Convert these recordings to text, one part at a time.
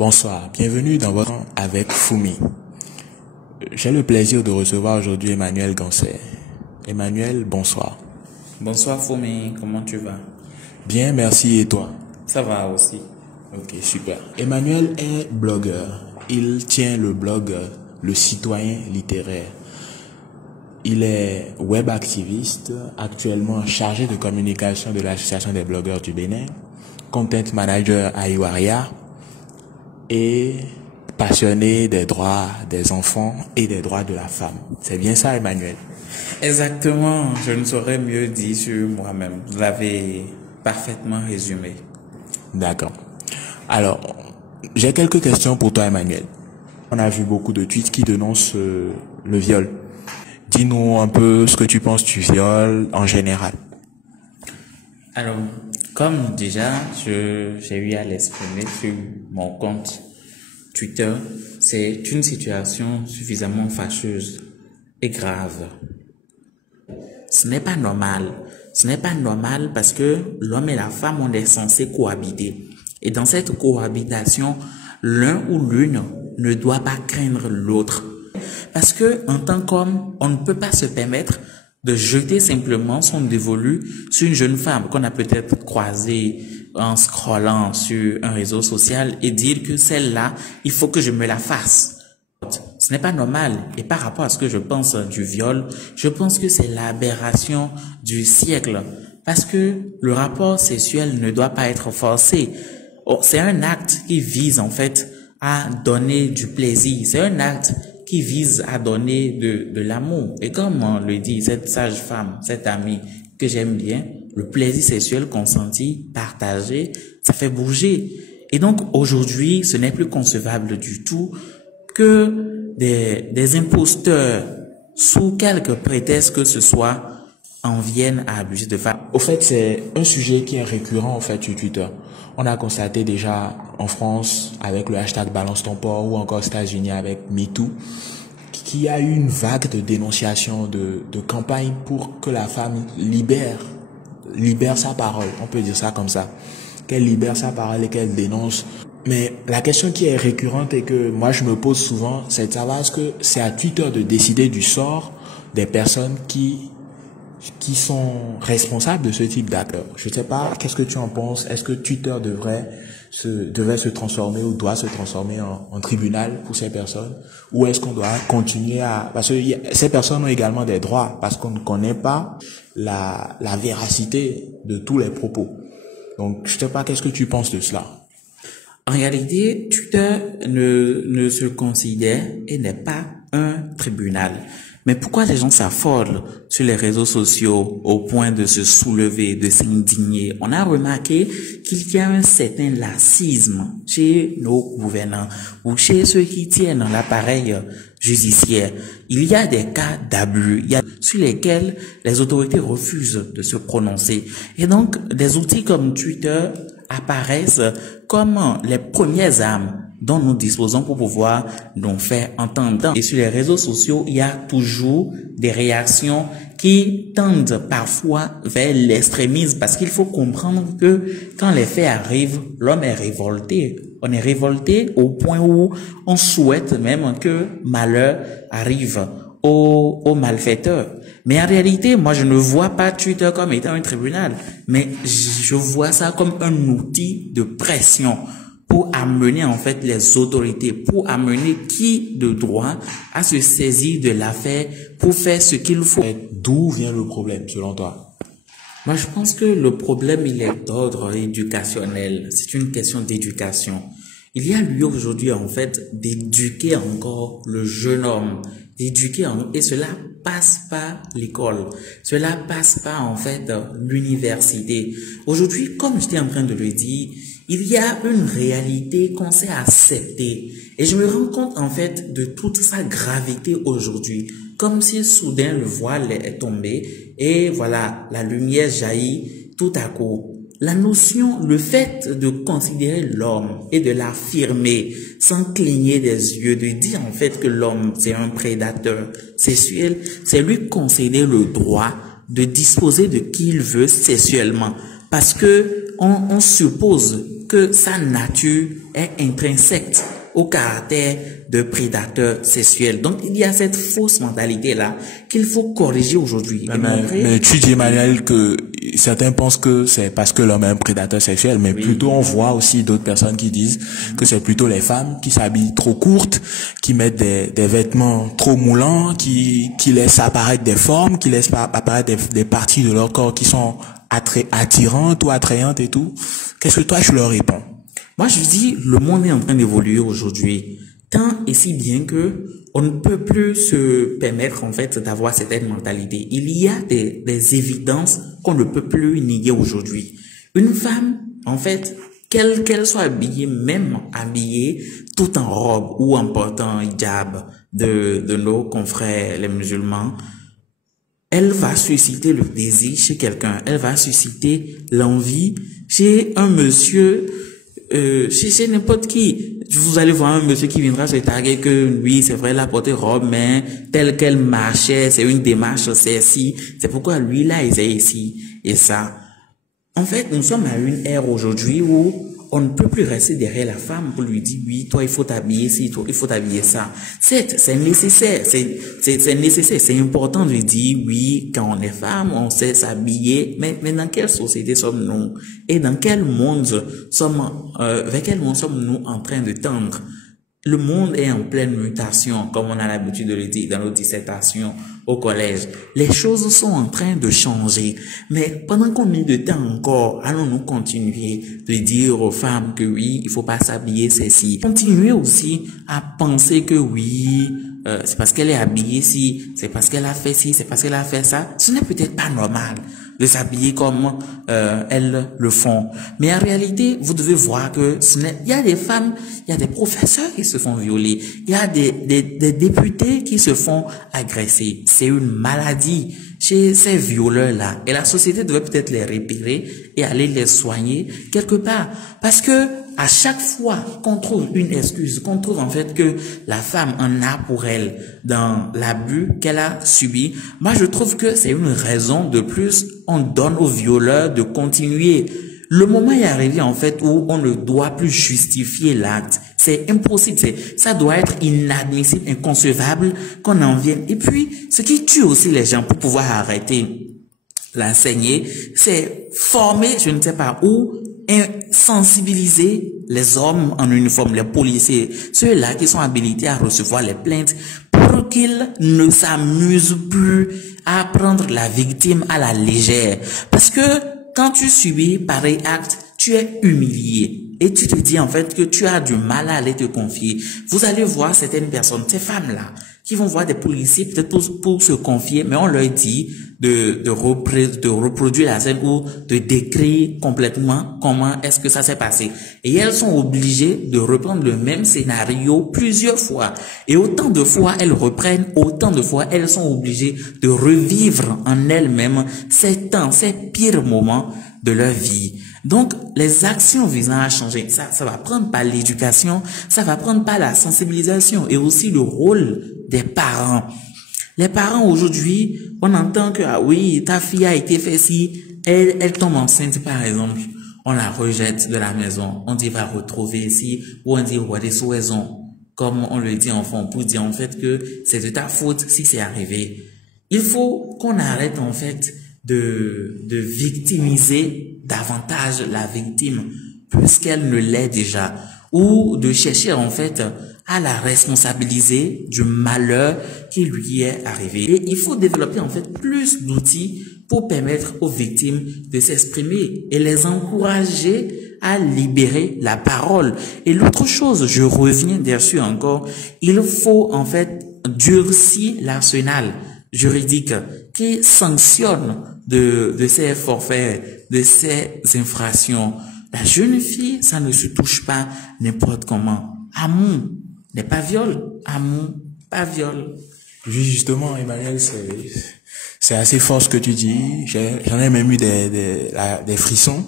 Bonsoir, bienvenue dans votre avec Fumi. J'ai le plaisir de recevoir aujourd'hui Emmanuel Gansé. Emmanuel, bonsoir. Bonsoir Fumi, comment tu vas? Bien, merci, et toi? Ça va aussi. Ok, super. Emmanuel est blogueur. Il tient le blog Le Citoyen Littéraire. Il est web activiste, actuellement chargé de communication de l'Association des blogueurs du Bénin, content manager à Iwaria et passionné des droits des enfants et des droits de la femme. C'est bien ça, Emmanuel? Exactement, je ne saurais mieux dire sur moi-même. Vous l'avez parfaitement résumé. D'accord. Alors, j'ai quelques questions pour toi, Emmanuel. On a vu beaucoup de tweets qui dénoncent le viol. Dis-nous un peu ce que tu penses du viol en général. Alors, comme déjà, j'ai eu à l'exprimer sur mon compte Twitter, c'est une situation suffisamment fâcheuse et grave. Ce n'est pas normal. Ce n'est pas normal parce que l'homme et la femme, on est censés cohabiter. Et dans cette cohabitation, l'un ou l'une ne doit pas craindre l'autre. Parce que, en tant qu'homme, on ne peut pas se permettre de jeter simplement son dévolu sur une jeune femme qu'on a peut-être croisée en scrollant sur un réseau social et dire que celle-là, il faut que je me la fasse. Ce n'est pas normal. Et par rapport à ce que je pense du viol, je pense que c'est l'aberration du siècle. Parce que le rapport sexuel ne doit pas être forcé. C'est un acte qui vise en fait à donner du plaisir. C'est un acte qui vise à donner de l'amour. Et comme on le dit, cette sage femme, cette amie que j'aime bien, le plaisir sexuel consenti, partagé, ça fait bouger. Et donc aujourd'hui, ce n'est plus concevable du tout que des imposteurs, sous quelque prétexte que ce soit, en viennent à abuser de femmes. Au fait, c'est un sujet qui est récurrent en fait sur Twitter. On a constaté déjà en France avec le hashtag Balance ton port ou encore aux États-Unis avec MeToo qu'il y a eu une vague de dénonciation, de campagne pour que la femme libère sa parole. On peut dire ça comme ça. Qu'elle libère sa parole et qu'elle dénonce. Mais la question qui est récurrente et que moi je me pose souvent, c'est de savoir est-ce que c'est à Twitter de décider du sort des personnes qui sont responsables de ce type d'actes. Je ne sais pas, qu'est-ce que tu en penses? Est-ce que Twitter devrait se transformer ou doit se transformer en tribunal pour ces personnes? Ou est-ce qu'on doit continuer parce que ces personnes ont également des droits, parce qu'on ne connaît pas la véracité de tous les propos. Donc, je ne sais pas, qu'est-ce que tu penses de cela? En réalité, Twitter ne se considère et n'est pas un tribunal. Mais pourquoi les gens s'affolent sur les réseaux sociaux au point de se soulever, de s'indigner? On a remarqué qu'il y a un certain laxisme chez nos gouvernants ou chez ceux qui tiennent l'appareil judiciaire. Il y a des cas d'abus sur lesquels les autorités refusent de se prononcer. Et donc, des outils comme Twitter apparaissent comme les premières armes dont nous disposons pour pouvoir nous faire entendre. Et sur les réseaux sociaux, il y a toujours des réactions qui tendent parfois vers l'extrémisme, parce qu'il faut comprendre que quand les faits arrivent, l'homme est révolté. On est révolté au point où on souhaite même que malheur arrive aux malfaiteurs. Mais en réalité, moi, je ne vois pas Twitter comme étant un tribunal, mais je vois ça comme un outil de pression pour amener en fait les autorités, pour amener qui de droit à se saisir de l'affaire pour faire ce qu'il faut. D'où vient le problème, selon toi? Moi, je pense que le problème, il est d'ordre éducationnel. C'est une question d'éducation. Il y a lieu aujourd'hui, en fait, d'éduquer encore le jeune homme, et cela passe par l'école. Cela passe par, en fait, l'université. Aujourd'hui, comme j'étais en train de le dire, il y a une réalité qu'on sait accepter. Et je me rends compte, en fait, de toute sa gravité aujourd'hui. Comme si soudain le voile est tombé et voilà, la lumière jaillit tout à coup. La notion, le fait de considérer l'homme et de l'affirmer sans cligner des yeux, de dire en fait que l'homme c'est un prédateur sexuel, c'est lui concéder le droit de disposer de qui il veut sexuellement. Parce que on suppose que sa nature est intrinsèque au caractère de prédateur sexuel. Donc, il y a cette fausse mentalité-là qu'il faut corriger aujourd'hui. Mais tu dis, Emmanuel, que certains pensent que c'est parce que l'homme est un prédateur sexuel, mais plutôt on voit aussi d'autres personnes qui disent que c'est plutôt les femmes qui s'habillent trop courtes, qui mettent des vêtements trop moulants, qui laissent apparaître des formes, qui laissent apparaître des parties de leur corps qui sont attirantes ou attrayantes et tout. Qu'est-ce que toi, tu leur réponds? Moi, je dis, le monde est en train d'évoluer aujourd'hui, tant et si bien que on ne peut plus se permettre, en fait, d'avoir cette mentalité. Il y a des évidences qu'on ne peut plus nier aujourd'hui. Une femme, en fait, qu'elle soit habillée, même habillée, tout en robe ou en portant un hijab de nos confrères, les musulmans, elle va susciter le désir chez quelqu'un. Elle va susciter l'envie chez un monsieur, chez n'importe qui. Vous allez voir un monsieur qui viendra se taguer que oui, c'est vrai, il a porté robe, mais telle qu'elle marchait, c'est une démarche sexy. C'est pourquoi lui, là, il est ici et ça. En fait, nous sommes à une ère aujourd'hui où on ne peut plus rester derrière la femme pour lui dire oui, toi, il faut t'habiller ci, toi, il faut t'habiller ça. C'est nécessaire, c'est nécessaire, c'est important de dire oui, quand on est femme, on sait s'habiller, mais dans quelle société sommes-nous? Et dans quel monde vers quel monde sommes-nous en train de tendre? Le monde est en pleine mutation, comme on a l'habitude de le dire dans nos dissertations au collège. Les choses sont en train de changer. Mais pendant combien de temps encore allons-nous continuer de dire aux femmes que oui, il faut pas s'habiller ceci? Continuer aussi à penser que oui, c'est parce qu'elle est habillée ci, c'est parce qu'elle a fait ci, c'est parce qu'elle a fait ça. Ce n'est peut-être pas normal de s'habiller comme elles le font. Mais en réalité, vous devez voir que il y a des femmes, il y a des professeurs qui se font violer, il y a des députés qui se font agresser. C'est une maladie chez ces violeurs-là. Et la société devait peut-être les repérer et aller les soigner quelque part. Parce que à chaque fois qu'on trouve une excuse, qu'on trouve en fait que la femme en a pour elle dans l'abus qu'elle a subi, moi je trouve que c'est une raison de plus, on donne aux violeurs de continuer. Le moment est arrivé en fait où on ne doit plus justifier l'acte. C'est impossible, ça doit être inadmissible, inconcevable qu'on en vienne. Et puis, ce qui tue aussi les gens pour pouvoir arrêter l'enseigner, c'est former, je ne sais pas où, sensibiliser les hommes en uniforme, les policiers, ceux-là qui sont habilités à recevoir les plaintes pour qu'ils ne s'amusent plus à prendre la victime à la légère. Parce que quand tu subis pareil acte, tu es humilié. Et tu te dis en fait que tu as du mal à aller te confier. Vous allez voir certaines personnes, ces femmes-là, qui vont voir des policiers peut-être pour se confier, mais on leur dit de reproduire la scène ou de décrire complètement comment est-ce que ça s'est passé. Et elles sont obligées de reprendre le même scénario plusieurs fois. Et autant de fois elles reprennent, autant de fois elles sont obligées de revivre en elles-mêmes ces pires moments de leur vie. Donc, les actions visant à changer, ça va prendre par l'éducation, ça va prendre par la sensibilisation et aussi le rôle des parents. Les parents aujourd'hui, on entend que, ah oui, ta fille a été fait ci, elle tombe enceinte par exemple, on la rejette de la maison, on dit va retrouver ici, ou on dit ouais des sous-raisons, comme on le dit enfant, pour dire en fait que c'est de ta faute si c'est arrivé. Il faut qu'on arrête en fait de victimiser davantage la victime puisqu'elle ne l'est déjà, ou de chercher en fait à la responsabiliser du malheur qui lui est arrivé. Et il faut développer en fait plus d'outils pour permettre aux victimes de s'exprimer et les encourager à libérer la parole. Et l'autre chose, je reviens dessus encore, il faut en fait durcir l'arsenal juridique qui sanctionne de ces forfaits, de ces infractions. La jeune fille, ça ne se touche pas n'importe comment. Amour n'est pas viol. Amour, pas viol. Justement, Emmanuel, c'est assez fort ce que tu dis. J'en ai même eu des frissons.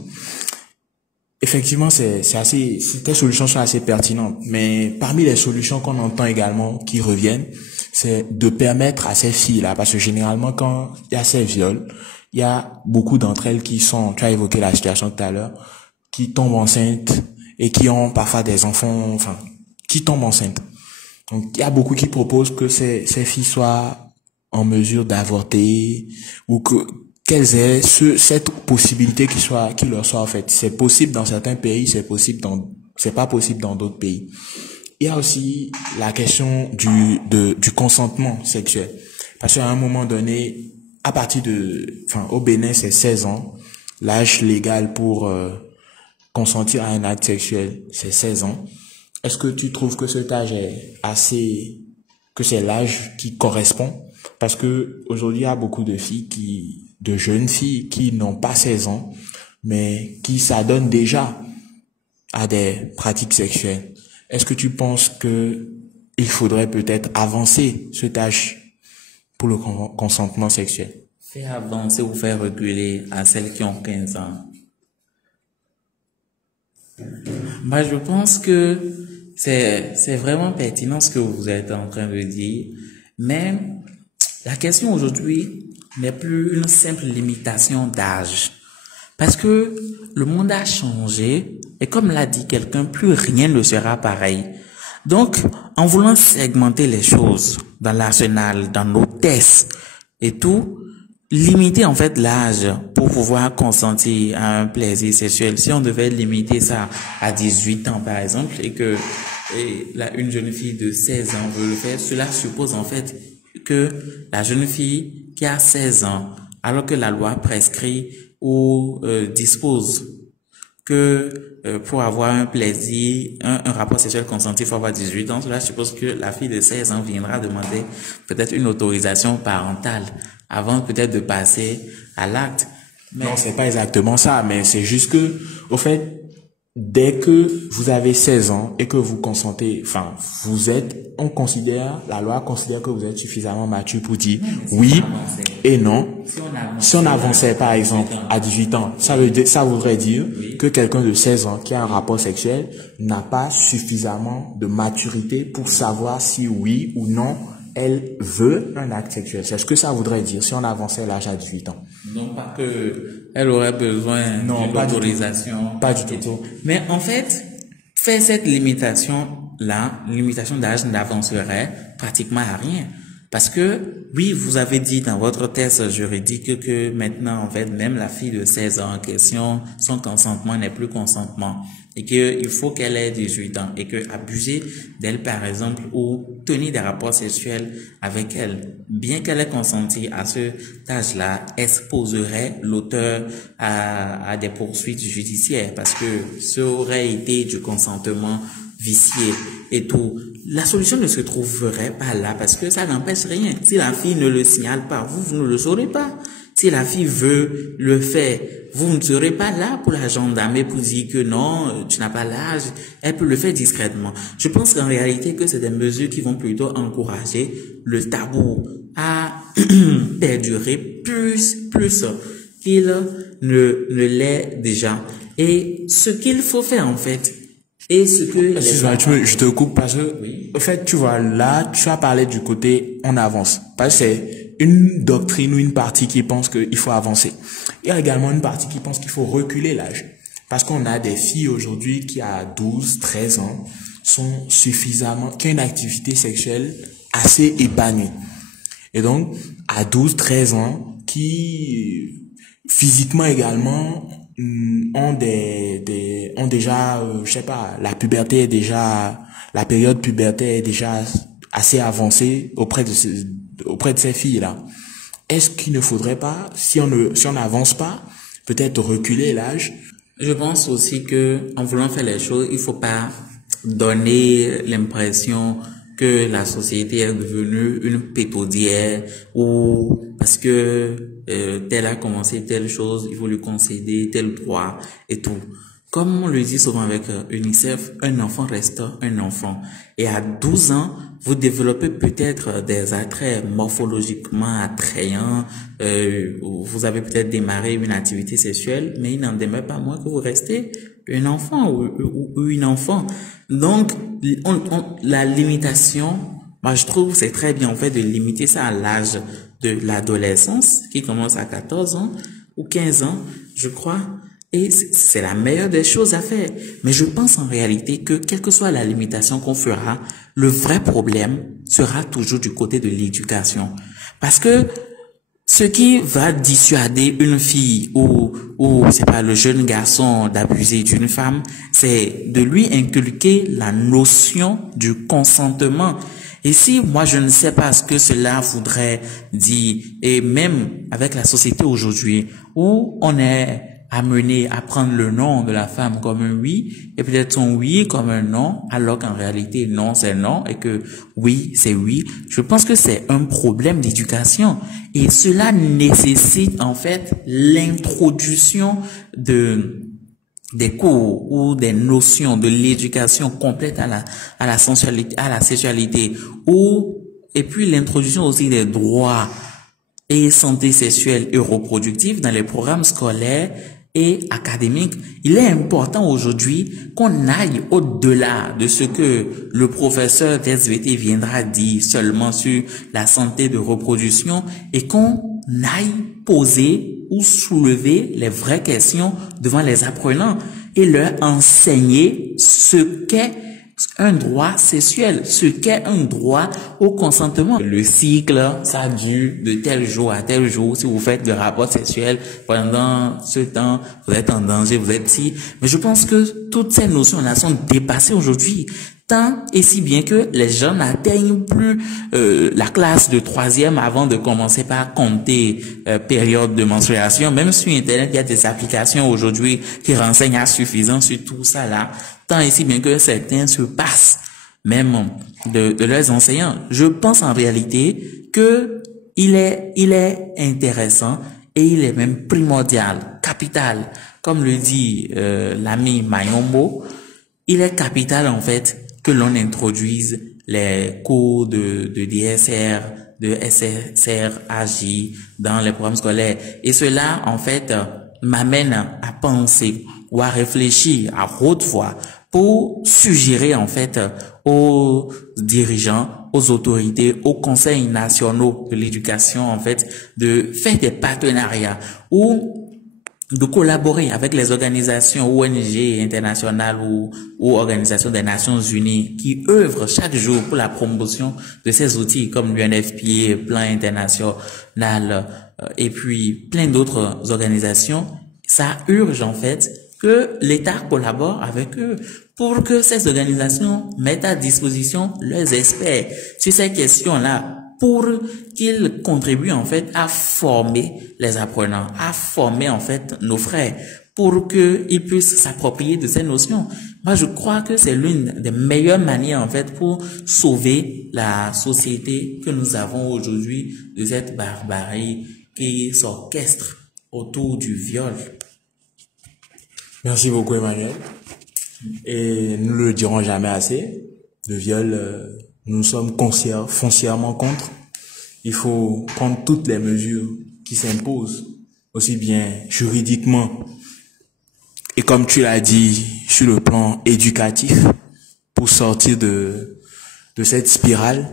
Effectivement, tes solutions sont assez pertinentes. Mais parmi les solutions qu'on entend également, qui reviennent, c'est de permettre à ces filles-là, parce que généralement, quand il y a ces viols, il y a beaucoup d'entre elles qui sont, tu as évoqué la situation tout à l'heure, qui tombent enceintes et qui ont parfois des enfants, enfin, qui tombent enceintes. Donc, il y a beaucoup qui proposent que ces filles soient en mesure d'avorter ou qu'elles aient cette possibilité qui leur soit en fait. C'est possible dans certains pays, c'est pas possible dans d'autres pays. Il y a aussi la question du consentement sexuel. Parce qu'à un moment donné, au Bénin, c'est 16 ans. L'âge légal pour consentir à un acte sexuel, c'est 16 ans. Est-ce que tu trouves que cet âge est que c'est l'âge qui correspond? Parce que aujourd'hui, il y a beaucoup de de jeunes filles qui n'ont pas 16 ans, mais qui s'adonnent déjà à des pratiques sexuelles. Est-ce que tu penses que il faudrait peut-être avancer cet âge pour le consentement sexuel? Faire avancer ou faire reculer à celles qui ont 15 ans? Bah, je pense que c'est vraiment pertinent ce que vous êtes en train de dire, mais la question aujourd'hui n'est plus une simple limitation d'âge. Parce que le monde a changé et comme l'a dit quelqu'un, plus rien ne sera pareil. Donc, en voulant segmenter les choses dans l'arsenal, dans nos tests et tout, limiter en fait l'âge pour pouvoir consentir à un plaisir sexuel. Si on devait limiter ça à 18 ans par exemple et que une jeune fille de 16 ans veut le faire, cela suppose en fait que la jeune fille qui a 16 ans, alors que la loi prescrit ou dispose que pour avoir un plaisir, un rapport sexuel consenti, il faut avoir 18 ans, cela suppose que la fille de 16 ans viendra demander peut-être une autorisation parentale avant peut-être de passer à l'acte. Mais... Non, c'est pas exactement ça, mais c'est juste que, au fait, dès que vous avez 16 ans et que vous consentez, enfin, la loi considère que vous êtes suffisamment mature pour dire oui et non. Si on avançait, par exemple, à 18 ans, ça voudrait dire que quelqu'un de 16 ans qui a un rapport sexuel n'a pas suffisamment de maturité pour savoir si oui ou non elle veut un acte sexuel. C'est ce que ça voudrait dire si on avançait l'âge à 18 ans. Non pas que elle aurait besoin d'une autorisation. Pas du tout. Mais en fait, faire cette limitation-là, limitation d'âge n'avancerait pratiquement à rien. Parce que, oui, vous avez dit dans votre test juridique que maintenant, en fait, même la fille de 16 ans en question, son consentement n'est plus consentement. Et qu'il faut qu'elle ait 18 ans. Et que abuser d'elle, par exemple, ou tenir des rapports sexuels avec elle, bien qu'elle ait consenti à cet âge-là, exposerait l'auteur à des poursuites judiciaires. Parce que ça aurait été du consentement vicié et tout. La solution ne se trouverait pas là parce que ça n'empêche rien. Si la fille ne le signale pas, vous ne le saurez pas. Si la fille veut le faire, vous ne serez pas là pour la gendarmer pour dire que non, tu n'as pas l'âge. Elle peut le faire discrètement. Je pense qu'en réalité que c'est des mesures qui vont plutôt encourager le tabou à perdurer plus qu'il ne l'est déjà. Et ce qu'il faut faire en fait, et ce que... Excuse-moi, je te coupe parce que, oui. En fait, tu vois, là, tu as parlé du côté on avance. Parce que c'est une doctrine ou une partie qui pense qu'il faut avancer. Il y a également une partie qui pense qu'il faut reculer l'âge. Parce qu'on a des filles aujourd'hui qui, à 12, 13 ans, qui ont une activité sexuelle assez épanouie. Et donc, à 12, 13 ans, qui, physiquement également, ont déjà, je sais pas, la période pubertaire est déjà assez avancée auprès de ces filles-là. Est-ce qu'il ne faudrait pas, si on n'avance pas, peut-être reculer l'âge? Je pense aussi que, en voulant faire les choses, il faut pas donner l'impression que la société est devenue une pétaudière ou parce que tel a commencé telle chose, il faut lui concéder tel droit et tout. Comme on le dit souvent avec UNICEF, un enfant reste un enfant. Et à 12 ans, vous développez peut-être des attraits morphologiquement attrayants, vous avez peut-être démarré une activité sexuelle, mais il n'en demeure pas moins que vous restez un enfant ou une enfant. Donc, la limitation, moi je trouve c'est très bien en fait de limiter ça à l'âge de l'adolescence qui commence à 14 ans ou 15 ans, je crois. Et c'est la meilleure des choses à faire. Mais je pense en réalité que quelle que soit la limitation qu'on fera, le vrai problème sera toujours du côté de l'éducation. Parce que ce qui va dissuader une fille ou c'est pas le jeune garçon d'abuser d'une femme, c'est de lui inculquer la notion du consentement. Et si moi je ne sais pas ce que cela voudrait dire, et même avec la société aujourd'hui où on est amené à prendre le non de la femme comme un oui et peut-être son oui comme un non, alors qu'en réalité non c'est non et que oui c'est oui, je pense que c'est un problème d'éducation et cela nécessite en fait l'introduction des cours ou des notions de l'éducation complète à la sensualité, à la sexualité et puis l'introduction aussi des droits et santé sexuelle et reproductive dans les programmes scolaires et académiques. Il est important aujourd'hui qu'on aille au-delà de ce que le professeur d'SVT viendra dire seulement sur la santé de reproduction et qu'on aille poser ou soulever les vraies questions devant les apprenants et leur enseigner ce qu'est un droit sexuel, ce qu'est un droit au consentement. Le cycle, ça dure de tel jour à tel jour. Si vous faites le rapport sexuel pendant ce temps, vous êtes en danger, vous êtes si. Mais je pense que toutes ces notions-là sont dépassées aujourd'hui. Tant et si bien que les gens n'atteignent plus la classe de 3e avant de commencer par compter période de menstruation. Même sur Internet, il y a des applications aujourd'hui qui renseignent à suffisance sur tout ça là. Tant et si bien que certains se passent même de leurs enseignants. Je pense en réalité que il est intéressant et il est même primordial, capital, comme le dit l'ami Mayombo. Il est capital en fait que l'on introduise les cours de DSR, de SSRAJ dans les programmes scolaires. Et cela, en fait, m'amène à penser ou à réfléchir à haute voix pour suggérer, en fait, aux dirigeants, aux autorités, aux conseils nationaux de l'éducation, en fait, de faire des partenariats ou de collaborer avec les organisations ONG internationales ou organisations des Nations Unies qui œuvrent chaque jour pour la promotion de ces outils comme l'UNFPA, Plan International et puis plein d'autres organisations. Ça urge en fait que l'État collabore avec eux pour que ces organisations mettent à disposition leurs experts sur ces questions-là pour qu'ils contribuent en fait à former les apprenants, à former en fait nos frères pour qu'ils puissent s'approprier de ces notions. Moi, je crois que c'est l'une des meilleures manières en fait pour sauver la société que nous avons aujourd'hui de cette barbarie qui s'orchestre autour du viol. Merci beaucoup, Emmanuel. Et nous ne le dirons jamais assez. Le viol, nous sommes foncièrement contre. Il faut prendre toutes les mesures qui s'imposent, aussi bien juridiquement et comme tu l'as dit, sur le plan éducatif, pour sortir de cette spirale.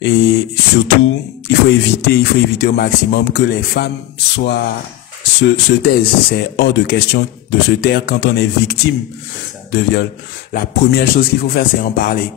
Et surtout, il faut éviter au maximum que les femmes se taisent. C'est hors de question de se taire quand on est victime de viol. La première chose qu'il faut faire, c'est en parler.